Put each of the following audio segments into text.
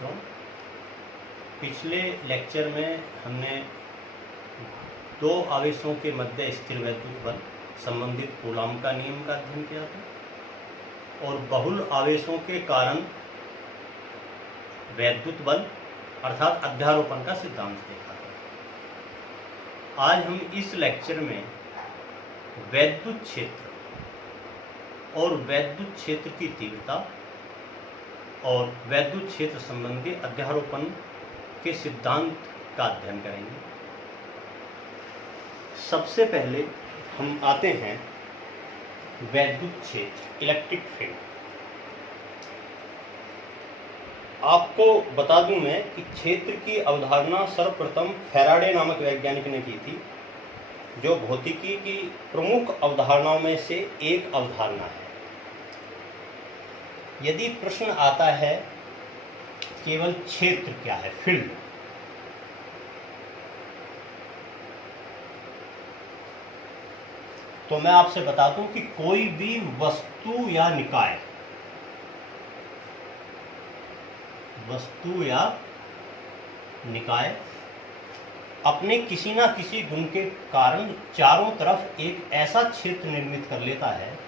छात्रों, पिछले लेक्चर में हमने दो आवेशों के मध्य स्थिर वैद्युत बल संबंधित कूलॉम का नियम का अध्ययन किया था और बहुल आवेशों के कारण वैद्युत बल अर्थात अध्यारोपण का सिद्धांत देखा था। आज हम इस लेक्चर में वैद्युत क्षेत्र और वैद्युत क्षेत्र की तीव्रता और वैद्युत क्षेत्र संबंधी अध्यारोपण के सिद्धांत का अध्ययन करेंगे। सबसे पहले हम आते हैं वैद्युत क्षेत्र, इलेक्ट्रिक फील्ड। आपको बता दूं मैं कि क्षेत्र की अवधारणा सर्वप्रथम फैराडे नामक वैज्ञानिक ने की थी, जो भौतिकी की प्रमुख अवधारणाओं में से एक अवधारणा है। यदि प्रश्न आता है केवल क्षेत्र क्या है, फील्ड, तो मैं आपसे बताता हूं कि कोई भी वस्तु या निकाय अपने किसी ना किसी गुण के कारण चारों तरफ एक ऐसा क्षेत्र निर्मित कर लेता है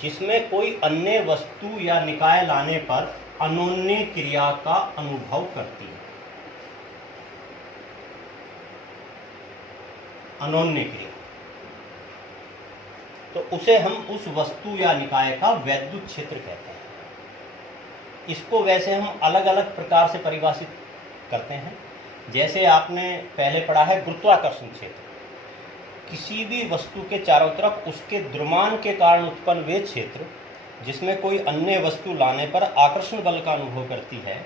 जिसमें कोई अन्य वस्तु या निकाय लाने पर अनोन्य क्रिया का अनुभव करती है। अनोन्य क्रिया, तो उसे हम उस वस्तु या निकाय का वैद्युत क्षेत्र कहते हैं। इसको वैसे हम अलग अलग प्रकार से परिभाषित करते हैं। जैसे आपने पहले पढ़ा है गुरुत्वाकर्षण क्षेत्र, किसी भी वस्तु के चारों तरफ उसके द्रव्यमान के कारण उत्पन्न वे क्षेत्र जिसमें कोई अन्य वस्तु लाने पर आकर्षण बल का अनुभव करती है,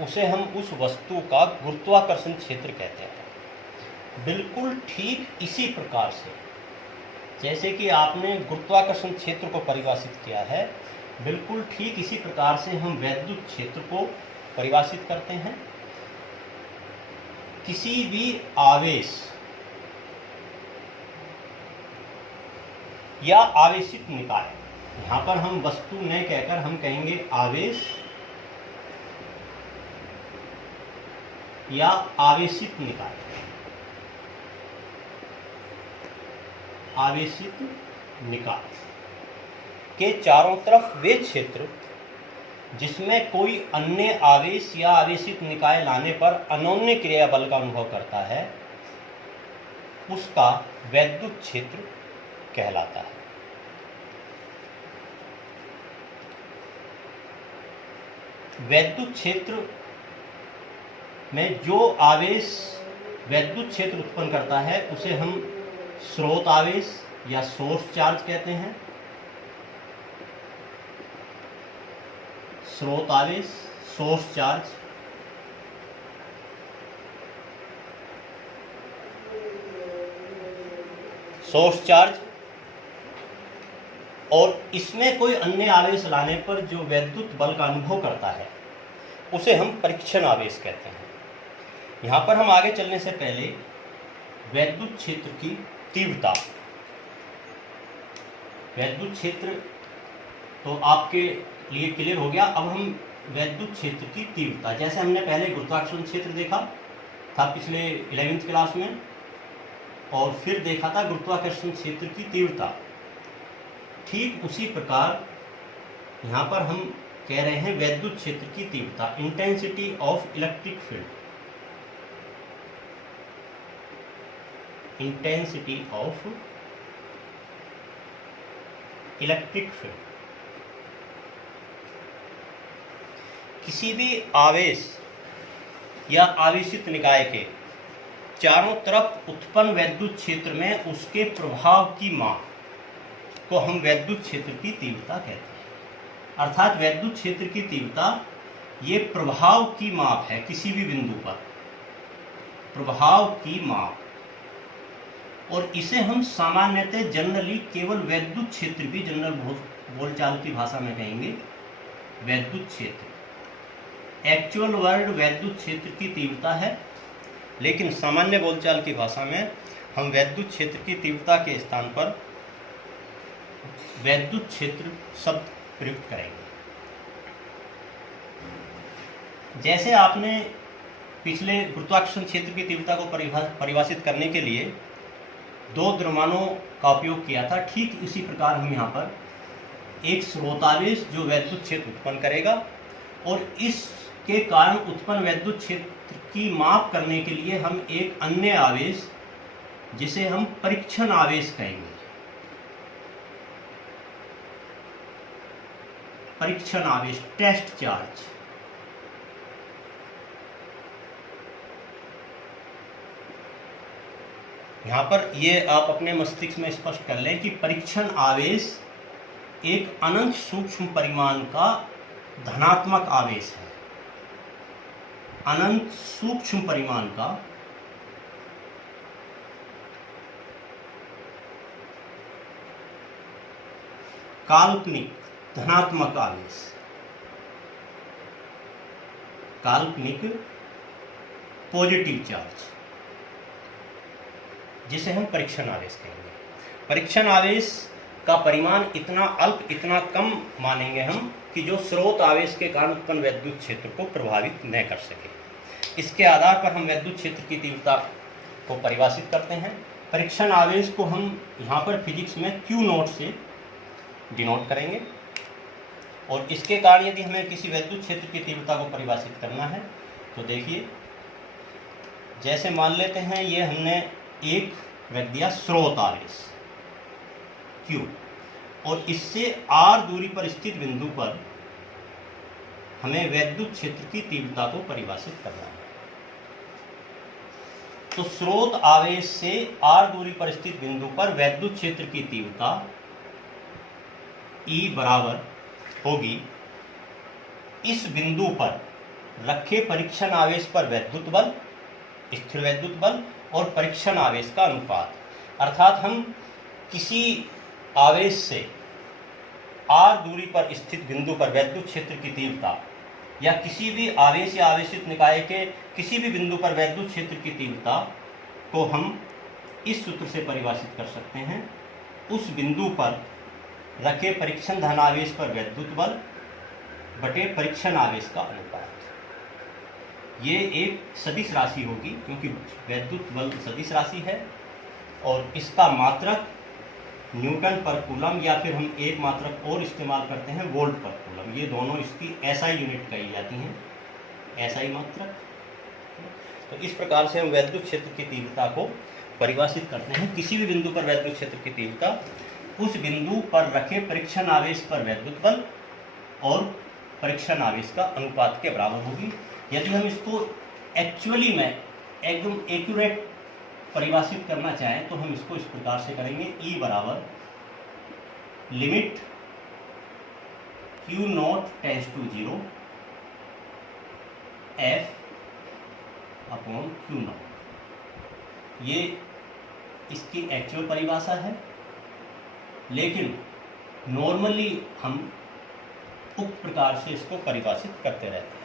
उसे हम उस वस्तु का गुरुत्वाकर्षण क्षेत्र कहते हैं। बिल्कुल ठीक इसी प्रकार से जैसे कि आपने गुरुत्वाकर्षण क्षेत्र को परिभाषित किया है, बिल्कुल ठीक इसी प्रकार से हम वैद्युत क्षेत्र को परिभाषित करते हैं। किसी भी आवेश या आवेशित निकाय, यहां पर हम वस्तु न कहकर हम कहेंगे आवेश या आवेशित निकाय, आवेशित निकाय के चारों तरफ वे क्षेत्र जिसमें कोई अन्य आवेश या आवेशित निकाय लाने पर अनोन्य क्रिया बल का अनुभव करता है, उसका वैद्युत क्षेत्र कहलाता है। वैद्युत क्षेत्र में जो आवेश वैद्युत क्षेत्र उत्पन्न करता है उसे हम स्रोत आवेश या सोर्स चार्ज कहते हैं। स्रोत आवेश, सोर्स चार्ज। सोर्स चार्ज, और इसमें कोई अन्य आवेश लाने पर जो वैद्युत बल का अनुभव करता है उसे हम परीक्षण आवेश कहते हैं। यहां पर हम आगे चलने से पहले वैद्युत क्षेत्र की तीव्रता, वैद्युत क्षेत्र तो आपके लिए क्लियर हो गया। अब हम वैद्युत क्षेत्र की तीव्रता, जैसे हमने पहले गुरुत्वाकर्षण क्षेत्र देखा था पिछले 11वीं क्लास में, और फिर देखा था गुरुत्वाकर्षण क्षेत्र की तीव्रता, ठीक उसी प्रकार यहाँ पर हम कह रहे हैं वैद्युत क्षेत्र की तीव्रता, intensity of electric field, intensity of electric field. किसी भी आवेश या आवेशित निकाय के चारों तरफ उत्पन्न वैद्युत क्षेत्र में उसके प्रभाव की माप को हम वैद्युत क्षेत्र की तीव्रता कहते हैं। अर्थात वैद्युत क्षेत्र की तीव्रता ये प्रभाव की माप है, किसी भी बिंदु पर प्रभाव की माप, और इसे हम सामान्यतः जनरली केवल वैद्युत क्षेत्र भी, जनरल बोलचाल की भाषा में कहेंगे वैद्युत क्षेत्र। एक्चुअल वर्ड वैद्युत क्षेत्र की तीव्रता है, लेकिन सामान्य बोलचाल की भाषा में हम वैद्युत क्षेत्र की तीव्रता के स्थान पर वैद्युत क्षेत्र शब्द प्रयुक्त करेंगे। जैसे आपने पिछले गुरुत्वाकर्षण क्षेत्र की तीव्रता को परिभाषित करने के लिए दो द्रव्यमानों का उपयोग किया था, ठीक इसी प्रकार हम यहाँ पर एक स्रोतावेश जो वैद्युत क्षेत्र उत्पन्न करेगा और इसके कारण उत्पन्न वैद्युत क्षेत्र की माप करने के लिए हम एक अन्य आवेश जिसे हम परीक्षण आवेश कहेंगे, परीक्षण आवेश, टेस्ट चार्ज, यहाँ पर ये आप अपने मस्तिष्क में स्पष्ट कर लें कि परीक्षण आवेश एक अनंत सूक्ष्म परिमाण का धनात्मक आवेश है, अनंत सूक्ष्म परिमाण का काल्पनिक धनात्मक आवेश, काल्पनिक पॉजिटिव चार्ज, जिसे हम परीक्षण आवेश कहेंगे। परीक्षण आवेश का परिमाण इतना अल्प, इतना कम मानेंगे हम कि जो स्रोत आवेश के कारण उत्पन्न वैद्युत क्षेत्र को प्रभावित न कर सके। इसके आधार पर हम वैद्युत क्षेत्र की तीव्रता को परिभाषित करते हैं। परीक्षण आवेश को हम यहाँ पर फिजिक्स में Q नोट से डिनोट करेंगे और इसके कारण यदि हमें किसी वैद्युत क्षेत्र की तीव्रता को परिभाषित करना है तो देखिए, जैसे मान लेते हैं ये हमने एक रख दिया स्रोत आवेश Q और इससे r दूरी पर स्थित बिंदु पर हमें वैद्युत क्षेत्र की तीव्रता को परिभाषित करना है। तो स्रोत आवेश से r दूरी पर स्थित बिंदु पर वैद्युत क्षेत्र की तीव्रता E बराबर होगी इस बिंदु पर रखे परीक्षण आवेश पर वैद्युत बल, स्थिर वैद्युत बल और परीक्षण आवेश का अनुपात। अर्थात हम किसी आवेश से r दूरी पर स्थित बिंदु पर वैद्युत क्षेत्र की तीव्रता या किसी भी आवेश या आवेशित निकाय के किसी भी बिंदु पर वैद्युत क्षेत्र की तीव्रता को हम इस सूत्र से परिभाषित कर सकते हैं, उस बिंदु पर रखे परीक्षण धनावेश पर वैद्युत बल बटे परीक्षण आवेश का अनुपात। ये एक सदिश राशि होगी क्योंकि वैद्युत बल सदिश राशि है और इसका मात्रक न्यूटन पर कूलम या फिर हम एक मात्रक और इस्तेमाल करते हैं वोल्ट पर कूलम। ये दोनों इसकी एसआई यूनिट कही जाती हैं, एसआई मात्रक। तो इस प्रकार से हम वैद्युत क्षेत्र की तीव्रता को परिभाषित करते हैं। किसी भी बिंदु पर वैद्युत क्षेत्र की तीव्रता उस बिंदु पर रखे परीक्षण आवेश पर वैद्युत बल और परीक्षण आवेश का अनुपात के बराबर होगी। यदि हम इसको एक्चुअली में एकदम एक्यूरेट परिभाषित करना चाहें तो हम इसको इस प्रकार से करेंगे, E बराबर limit Q not tends to 0 F upon Q not. ये इसकी एक्चुअल परिभाषा है, लेकिन नॉर्मली हम उक्त प्रकार से इसको परिभाषित करते रहते हैं।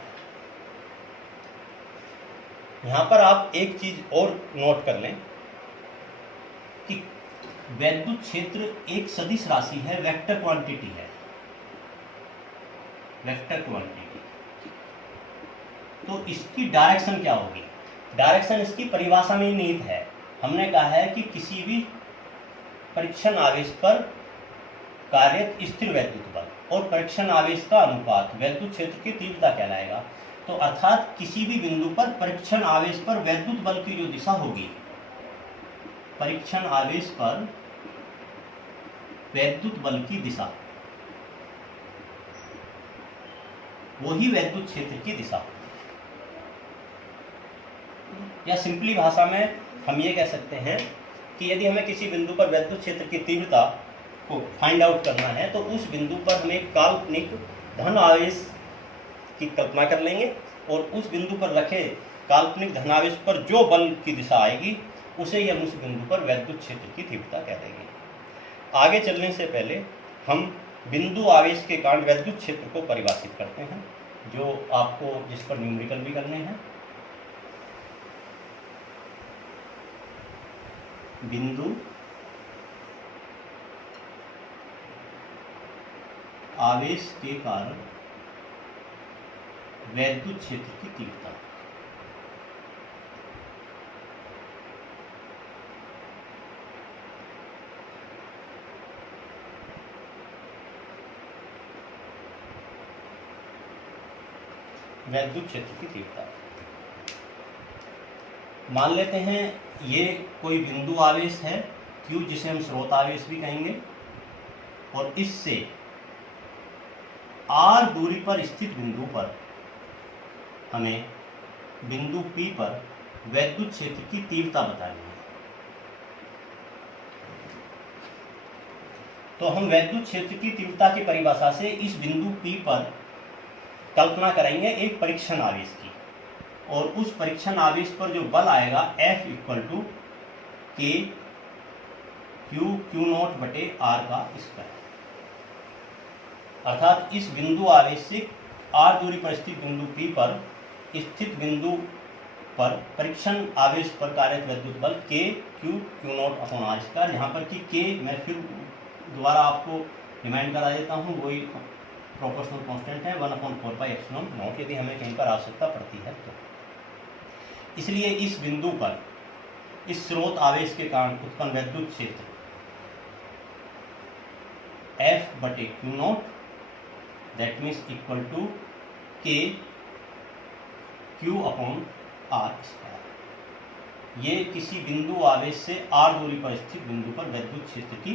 यहाँ पर आप एक चीज और नोट कर लें कि वैद्युत क्षेत्र एक सदिश राशि है, वेक्टर क्वांटिटी है, वेक्टर क्वांटिटी। तो इसकी डायरेक्शन क्या होगी? डायरेक्शन इसकी परिभाषा में ही निहित है। हमने कहा है कि किसी भी परीक्षण आवेश पर कार्यरत स्थिर वैद्युत बल और परीक्षण आवेश का अनुपात वैद्युत क्षेत्र की तीव्रता कहलाएगा। तो अर्थात किसी भी बिंदु पर परीक्षण आवेश पर वैद्युत बल की जो दिशा होगी, परीक्षण आवेश पर वैद्युत बल की दिशा, वही वैद्युत क्षेत्र की दिशा। या सिंपली भाषा में हम ये कह सकते हैं कि यदि हमें किसी बिंदु पर वैद्युत क्षेत्र की तीव्रता को फाइंड आउट करना है तो उस बिंदु पर हम एक काल्पनिक धन आवेश की कल्पना कर लेंगे और उस बिंदु पर रखे काल्पनिक धनावेश पर जो बल की दिशा आएगी उसे ही हम उस बिंदु पर वैद्युत क्षेत्र की तीव्रता कह देंगे। आगे चलने से पहले हम बिंदु आवेश के कारण वैद्युत क्षेत्र को परिभाषित करते हैं, जो आपको जिस पर न्यूमेरिकल भी करने हैं। बिंदु आवेश के कारण वैद्युत क्षेत्र की तीव्रता। वैद्युत क्षेत्र की तीव्रता। मान लेते हैं ये कोई बिंदु आवेश है Q, जिसे हम स्रोत आवेश भी कहेंगे, और इससे R दूरी पर स्थित बिंदु पर हमें बिंदु P पर वैद्युत क्षेत्र की तीव्रता बतानी है। तो हम वैद्युत क्षेत्र की तीव्रता की परिभाषा से इस बिंदु P पर कल्पना करेंगे एक परीक्षण आवेश की, और उस परीक्षण आवेश पर जो बल आएगा F equal to K Q naught बटे R का स्क्वायर। अर्थात इस बिंदु आवेश से R दूरी पर स्थित बिंदु P पर स्थित बिंदु पर परीक्षण आवेश पर कार्यरत वैद्युत बल K Q not upon R square. यहाँ पर कि K मैं फिर दोबारा आपको रिमाइंड करा देता हूँ, वही प्रोपोर्शनल कांस्टेंट है 1/4πε0, यदि हमें कहीं पर आवश्यकता पड़ती है तो। इसलिए इस बिंदु पर इस स्रोत आवेश के कारण उत्पन्न वैद्युत क्षेत्र F बटे Q naught, that means equal to K Q upon R square. ये किसी बिंदु आवेश से R दूरी पर स्थित बिंदु पर वैद्युत क्षेत्र की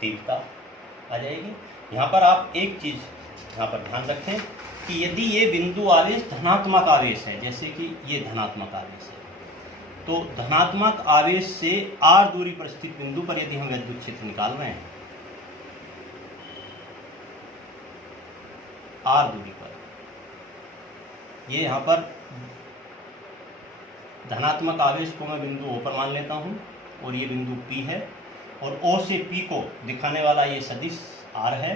तीव्रता आ जाएगी। यहाँ पर आप एक चीज यहाँ पर ध्यान रखें कि यदि ये बिंदु आवेश धनात्मक आवेश है, जैसे कि ये धनात्मक आवेश है, तो धनात्मक आवेश से R दूरी पर स्थित बिंदु पर यदि हम वैद्युत क्षेत्र निकाल रहे हैं, R दूरी पर, ये यहाँ पर धनात्मक आवेश को मैं बिंदु O पर मान लेता हूँ, और ये बिंदु P है, और O से P को दिखाने वाला ये सदिश R है,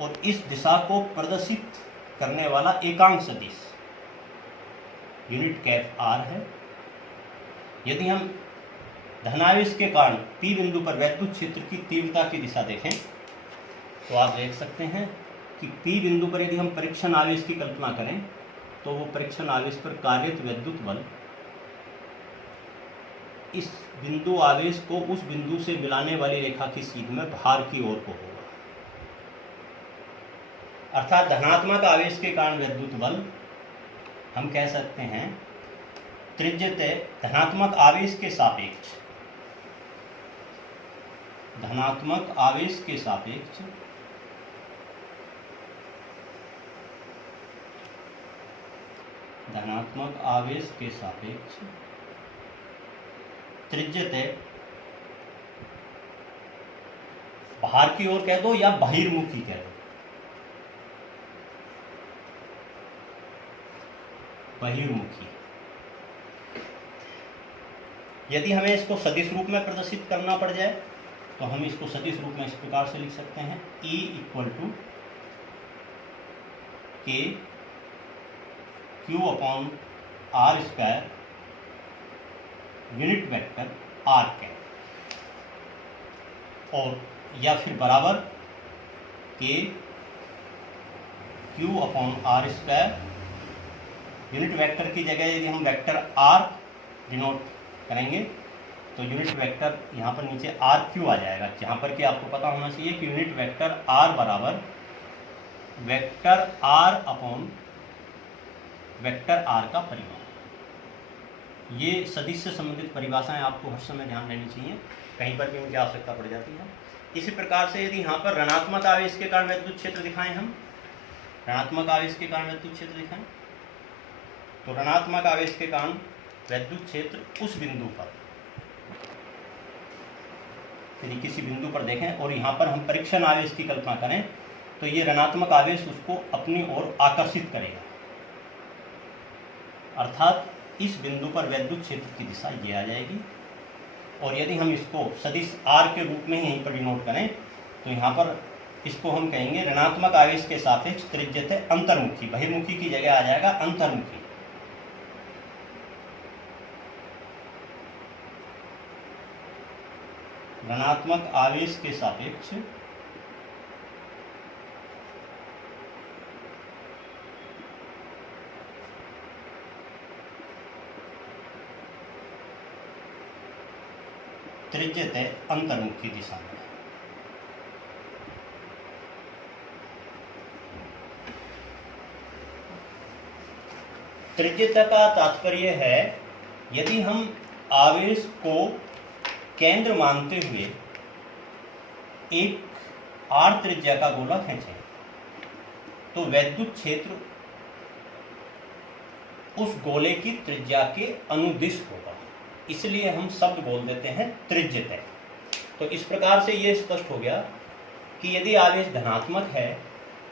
और इस दिशा को प्रदर्शित करने वाला एकांक सदिश यूनिट कैप R है। यदि हम धनावेश के कारण P बिंदु पर वैद्युत क्षेत्र की तीव्रता की दिशा देखें तो आप देख सकते हैं कि P बिंदु पर यदि हम परीक्षण आवेश की कल्पना करें तो वो परीक्षण आवेश पर कार्यरत वैद्युत बल इस बिंदु आवेश को उस बिंदु से मिलाने वाली रेखा की सीध में भार की ओर को होगा। अर्थात धनात्मक आवेश के कारण वैद्युत बल हम कह सकते हैं त्रिज्यतः धनात्मक आवेश के सापेक्ष, धनात्मक आवेश के सापेक्ष धनात्मक आवेश के सापेक्ष त्रिज्यतः भार की ओर कह दो या बहिर्मुखी कह दो, बहिर्मुखी। यदि हमें इसको सदिश रूप में प्रदर्शित करना पड़ जाए तो हम इसको सदिश रूप में इस प्रकार से लिख सकते हैं E equal to K Q upon R square unit vector R cap, और या फिर बराबर K Q upon R square unit vector की जगह यदि हम वेक्टर R डिनोट करेंगे तो यूनिट वेक्टर यहाँ पर नीचे आर क्यू आ जाएगा, जहाँ पर कि आपको पता होना चाहिए कि यूनिट वेक्टर आर बराबर vector R upon vector R का परिमाण। ये सदिश से संबंधित परिभाषाएं आपको हर समय ध्यान रहनी चाहिए, कहीं पर भी उनकी आवश्यकता पड़ जाती है। इसी प्रकार से यदि यहाँ पर ऋणात्मक आवेश के कारण वैद्युत क्षेत्र दिखाएं, हम ऋणात्मक आवेश के कारण वैद्युत क्षेत्र दिखाएं, तो ऋणात्मक आवेश के कारण वैद्युत क्षेत्र उस बिंदु पर यदि किसी बिंदु पर देखें और यहाँ पर हम परीक्षण आवेश की कल्पना करें तो ये ऋणात्मक आवेश उसको अपनी ओर आकर्षित करेगा। अर्थात इस बिंदु पर वैद्युत क्षेत्र की दिशा ये आ जाएगी, और यदि हम इसको सदिश R के रूप में ही यहीं पर डिनोट करें तो यहाँ पर इसको हम कहेंगे ऋणात्मक आवेश के सापेक्ष त्रिज्यतः अंतर्मुखी, बहिर्मुखी की जगह आ जाएगा अंतर्मुखी। ऋणात्मक आवेश के सापेक्ष त्रिज्यतः अंतर्मुखी दिशा में। त्रिज्यता का तात्पर्य है यदि हम आवेश को केंद्र मानते हुए एक r त्रिज्या का गोला खींचें तो वैद्युत क्षेत्र उस गोले की त्रिज्या के अनुदिश होगा, इसलिए हम शब्द बोल देते हैं त्रिज्यतः। तो इस प्रकार से यह स्पष्ट हो गया कि यदि आवेश धनात्मक है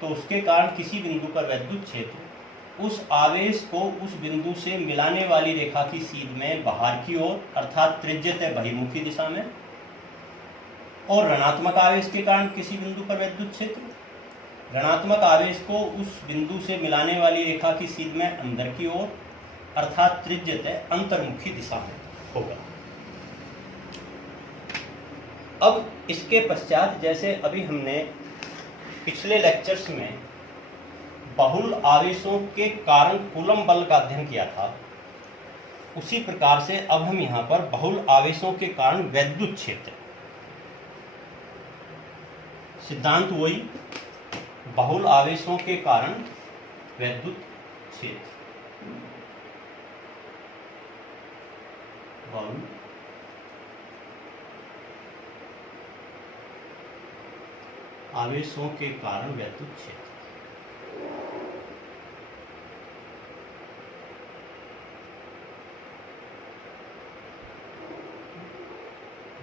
तो उसके कारण किसी बिंदु पर वैद्युत क्षेत्र उस आवेश को उस बिंदु से मिलाने वाली रेखा की सीध में बाहर की ओर अर्थात त्रिज्यतः बहिर्मुखी दिशा में, और ऋणात्मक आवेश के कारण किसी बिंदु पर वैद्युत क्षेत्र ऋणात्मक आवेश को उस बिंदु से मिलाने वाली रेखा की सीध में अंदर की ओर अर्थात त्रिज्यतः अंतर्मुखी दिशा में होगा। अब इसके पश्चात जैसे अभी हमने पिछले लेक्चर्स में बहुल आवेशों के कारण कूलम बल का अध्ययन किया था, उसी प्रकार से अब हम यहाँ पर बहुल आवेशों के कारण वैद्युत क्षेत्र, सिद्धांत वही, बहुल आवेशों के कारण वैद्युत क्षेत्र, बहुल आवेशों के कारण वैद्युत क्षेत्र।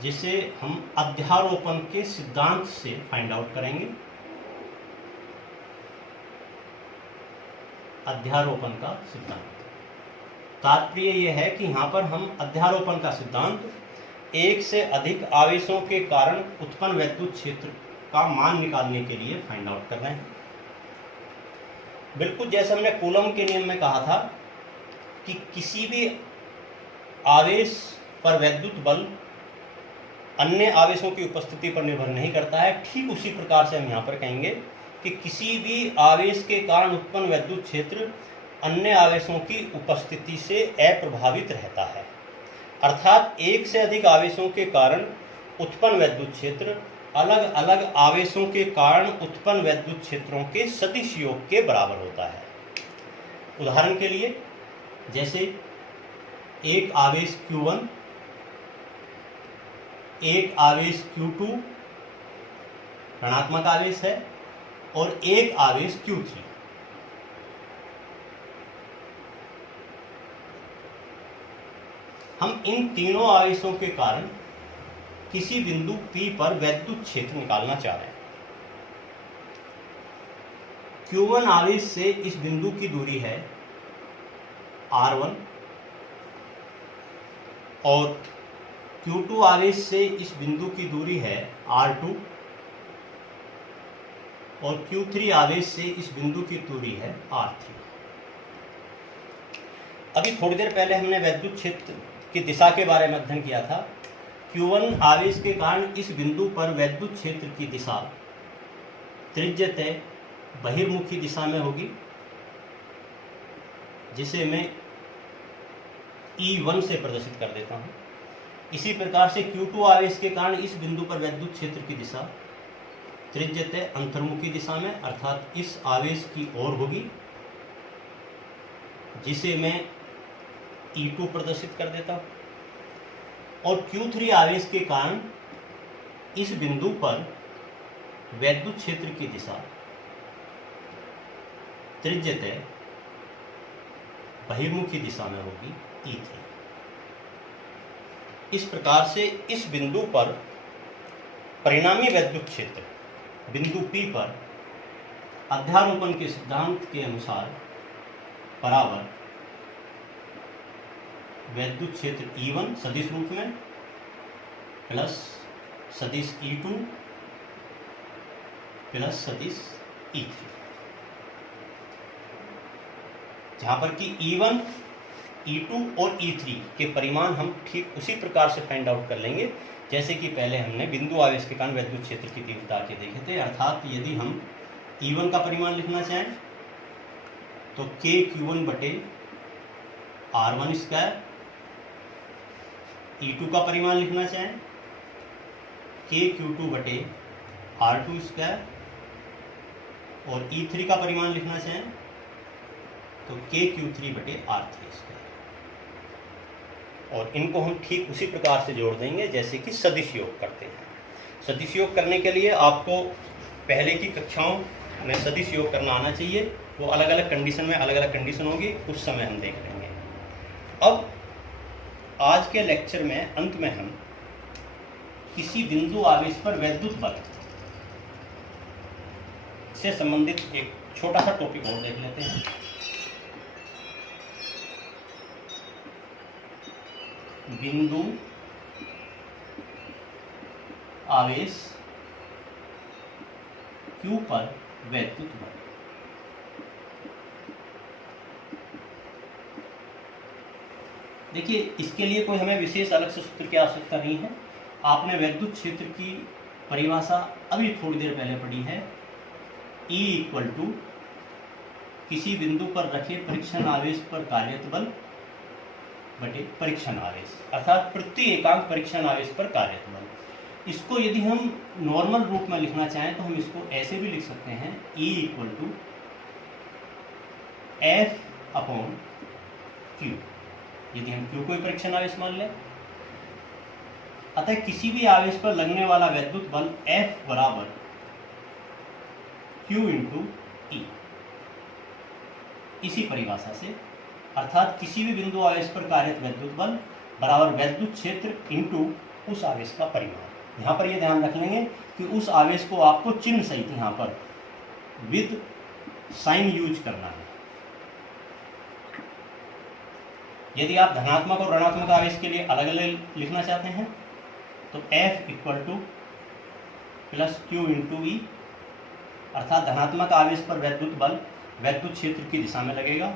जिसे हम अध्यारोपण के सिद्धांत से फाइंड आउट करेंगे। अध्यारोपण का सिद्धांत तात्पर्य यह है कि यहाँ पर हम अध्यारोपण का सिद्धांत एक से अधिक आवेशों के कारण उत्पन्न वैद्युत क्षेत्र का मान निकालने के लिए फाइंड आउट कर रहे हैं। बिल्कुल जैसे हमने कूलम के नियम में कहा था कि किसी भी आवेश पर वैद्युत बल अन्य आवेशों की उपस्थिति पर निर्भर नहीं करता है, ठीक उसी प्रकार से हम यहाँ पर कहेंगे कि किसी भी आवेश के कारण उत्पन्न वैद्युत क्षेत्र अन्य आवेशों की उपस्थिति से अप्रभावित रहता है। अर्थात एक से अधिक आवेशों के कारण उत्पन्न वैद्युत क्षेत्र अलग अलग आवेशों के कारण उत्पन्न वैद्युत क्षेत्रों के सदिश योग के बराबर होता है। उदाहरण के लिए जैसे एक आवेश Q1, एक आवेश Q2 ऋणात्मक आवेश है और एक आवेश Q3। हम इन तीनों आवेशों के कारण किसी बिंदु P पर वैद्युत क्षेत्र निकालना चाह रहे हैं। Q1 आवेश से इस बिंदु की दूरी है R1 और Q2 आवेश से इस बिंदु की दूरी है R2 और Q3 आवेश से इस बिंदु की दूरी है R3। अभी थोड़ी देर पहले हमने वैद्युत क्षेत्र की दिशा के बारे में अध्ययन किया था। Q1 आवेश के कारण इस बिंदु पर वैद्युत क्षेत्र की दिशा त्रिज्यतः बहिर्मुखी दिशा में होगी, जिसे मैं E1 से प्रदर्शित कर देता हूं। इसी प्रकार से Q2 आवेश के कारण इस बिंदु पर वैद्युत क्षेत्र की दिशा त्रिज्यतः अंतर्मुखी दिशा में अर्थात इस आवेश की ओर होगी, जिसे मैं E2 प्रदर्शित कर देता हूं। और Q3 आवेश के कारण इस बिंदु पर वैद्युत क्षेत्र की दिशा त्रिज्यतः बहिर्मुखी दिशा में होगी E3। इस प्रकार से इस बिंदु पर परिणामी वैद्युत क्षेत्र बिंदु P पर अध्यारोपण के सिद्धांत के अनुसार बराबर वैद्युत क्षेत्र E1 सदिश रूप में प्लस सदिश E2 प्लस सदिश E3, जहां पर कि E1, E2 और E3 के परिमाण हम ठीक उसी प्रकार से फाइंड आउट कर लेंगे जैसे कि पहले हमने बिंदु आवेश के कारण वैद्युत क्षेत्र की तीव्रता के देखे थे। अर्थात यदि हम E1 का परिमाण लिखना चाहें तो KQ1 बटे R1 स्क्वायर, E2 का परिमाण लिखना चाहें KQ2/R2², और E3 का परिमाण लिखना चाहें तो KQ3/R3²। और इनको हम ठीक उसी प्रकार से जोड़ देंगे जैसे कि सदिश योग करते हैं। सदिश योग करने के लिए आपको पहले की कक्षाओं में सदिश योग करना आना चाहिए। वो अलग अलग कंडीशन में अलग अलग कंडीशन होगी, उस समय हम देख लेंगे। अब आज के लेक्चर में अंत में हम किसी बिंदु आवेश पर वैद्युत बल से संबंधित एक छोटा सा टॉपिक और देख लेते हैं। बिंदु आवेश Q पर वैद्युत बल। देखिए, इसके लिए कोई हमें विशेष अलग से सूत्र की आवश्यकता नहीं है। आपने वैद्युत क्षेत्र की परिभाषा अभी थोड़ी देर पहले पढ़ी है। E = किसी बिंदु पर रखे परीक्षण आवेश पर कार्यरत बल बटे परीक्षण आवेश, अर्थात प्रति एकांक परीक्षण आवेश पर कार्यरत बल। इसको यदि हम नॉर्मल रूप में लिखना चाहें तो हम इसको ऐसे भी लिख सकते हैं, E = F/Q, यदि हम Q को ही परीक्षण आवेश मान लें। अतः किसी भी आवेश पर लगने वाला वैद्युत बल F = Q × E, इसी परिभाषा से, अर्थात किसी भी बिंदु आवेश पर कार्यरत वैद्युत बल बराबर वैद्युत क्षेत्र इंटू उस आवेश का परिमाण। यहाँ पर यह ध्यान रख लेंगे कि उस आवेश को आपको चिन्ह सहित यहाँ पर विद साइन यूज करना है। यदि आप धनात्मक और ऋणात्मक आवेश के लिए अलग अलग लिखना चाहते हैं तो F = +Q × E, अर्थात धनात्मक आवेश पर वैद्युत बल वैद्युत क्षेत्र की दिशा में लगेगा,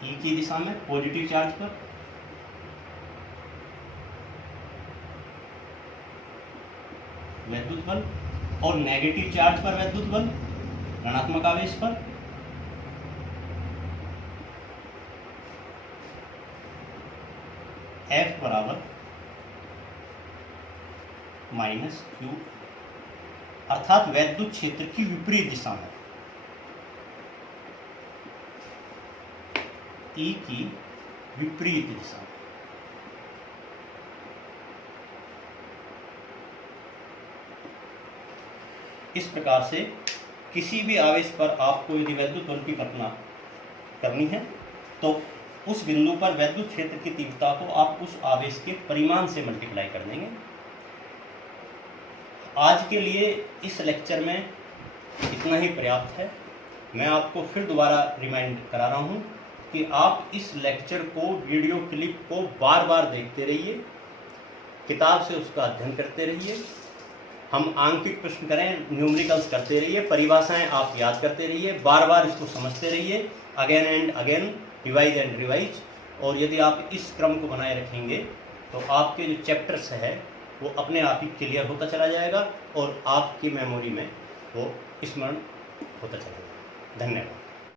E की दिशा में पॉजिटिव चार्ज पर, वैद्युत बल, और नेगेटिव चार्ज पर वैद्युत बल ऋणात्मक आवेश पर F = -Q, अर्थात वैद्युत क्षेत्र की विपरीत दिशा में, E की विपरीत दिशा में। इस प्रकार से किसी भी आवेश पर आपको यदि वैद्युत बल की कल्पना करनी है तो उस बिंदु पर वैद्युत क्षेत्र की तीव्रता को आप उस आवेश के परिमाण से मल्टीप्लाई कर देंगे। आज के लिए इस लेक्चर में इतना ही पर्याप्त है। मैं आपको फिर दोबारा रिमाइंड करा रहा हूँ कि आप इस लेक्चर को, वीडियो क्लिप को बार बार देखते रहिए, किताब से उसका अध्ययन करते रहिए। हम आंकिक प्रश्न करें, न्यूमेरिकल्स करते रहिए, परिभाषाएं आप याद करते रहिए, बार बार इसको समझते रहिए, again and again, revise and revise. और यदि आप इस क्रम को बनाए रखेंगे तो आपके जो चैप्टर्स है वो अपने आप ही क्लियर होता चला जाएगा और आपकी मेमोरी में वो स्मरण होता चला जाएगा। धन्यवाद।